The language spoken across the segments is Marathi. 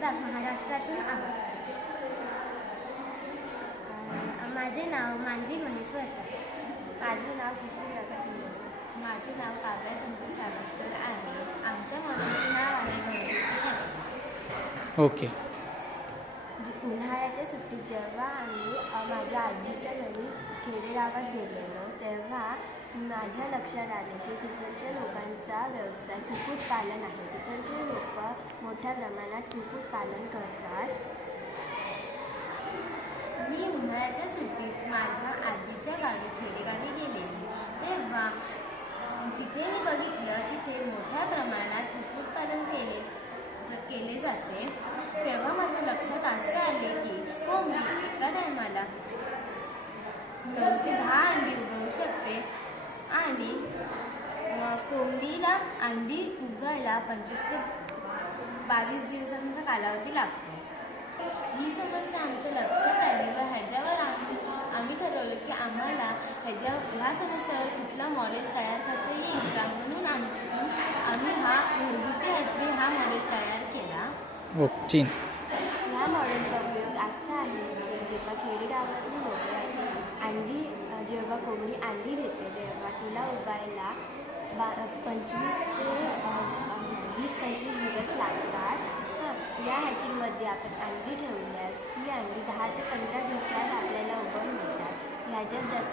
विभाग महाराष्ट्रातून आहोत. माझे नाव मानवी महेश वर्ता. माझे नाव खुशी राधा. माझे नाव काव्या संतोष शाबसकर आहे. आमच्या मॉडेलचे नाव आहे घरगुती हॅचबॅक. ओके. उन्हाळ्याच्या सुट्टीत जेव्हा आम्ही माझ्या आजीच्या घरी खेडेगावात गेलेलो तेव्हा माझ्या लक्षात आले की तिकडच्या लोकांचा व्यवसाय कुक्कुटपालन आहे. तिकडचे लोक मोठ्या प्रमाणात कुक्कुटपालन करतात. मी उन्हाळ्याच्या सुट्टीत माझ्या आजीच्या गावी खेडेगावी गेलेली तेव्हा तिथे मी बघितलं की ते मोठ्या प्रमाणात कुक्कुटपालन केले जाते. तेव्हा माझ्या लक्षात असे आले की कोंबडी एका टायमाला 9 ते 10 अंडी उगवू शकते आणि कोंबडीला अंडी उगवायला 25 ते 22 दिवसांचा कालावधी लागतो. ही समस्या आमच्या लक्षात आली व ह्याच्यावर आम्ही ठरवलं की आम्हाला ह्या समस्येवर कुठला मॉडेल तयार करता येईल का, म्हणून आम्ही हा घरगुती हॅचरी हा मॉडेल तयार केला. ओके. ह्या मॉडेलचा उपयोग असा आहे की जेव्हा खेडेगावातली लोक जेव्हा कोंबडी अंडी देते तेव्हा तिला उगायला 25 ते 20-25 दिवस लागतात. या हॅचिंगमध्ये आपण अंडी ठेवल्यास ती अंडी 10 ते 15 दिवसात आपल्याला उगवून मिळतात. ह्याच्यात जास्त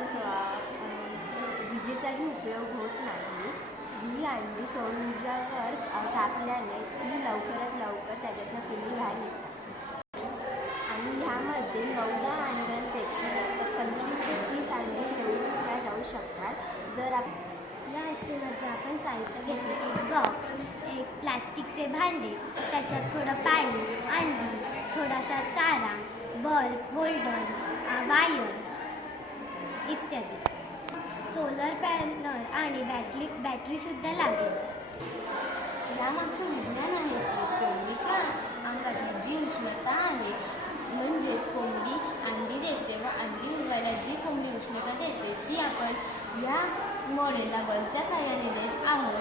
विजेचाही उपयोग होत नाही. ही अंडी सौरऊर्जावर टाकल्याने ती लवकरात लवकर त्याच्यातनं पिल्ली बाहेर निघतात आणि ह्यामध्ये 9-10 अंड्यांपेक्षा जास्त 25 ते 30 अंडी ठेवल्या जाऊ शकतात. जर या हॅचरीमध्ये आपण साहित्य घेतले एक बॉक्स, एक प्लास्टिकचे भांडे, त्याच्यात थोडं पाणी, अंडी, थोडासा चारा, बल्ब, होल्डर, वायर इत्यादी. सोलर पॅनल आणि बॅटरीसुद्धा लागेल. यामागचं विज्ञान आहे की कोंबडीच्या अंगातली जी उष्णता आहे म्हणजेच कोंबडी अंडी देते व अंडी उगवायला जी कोंबडी उष्णता देते ती आपण ह्या मॉडेलला बल्बच्या साहाय्याने देत आहोत.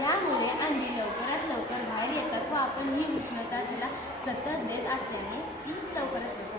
यामुळे अंडी लवकरात लवकर बाहेर येतात व आपण ही उष्णता तिला सतत देत असल्याने ती लवकरात लवकर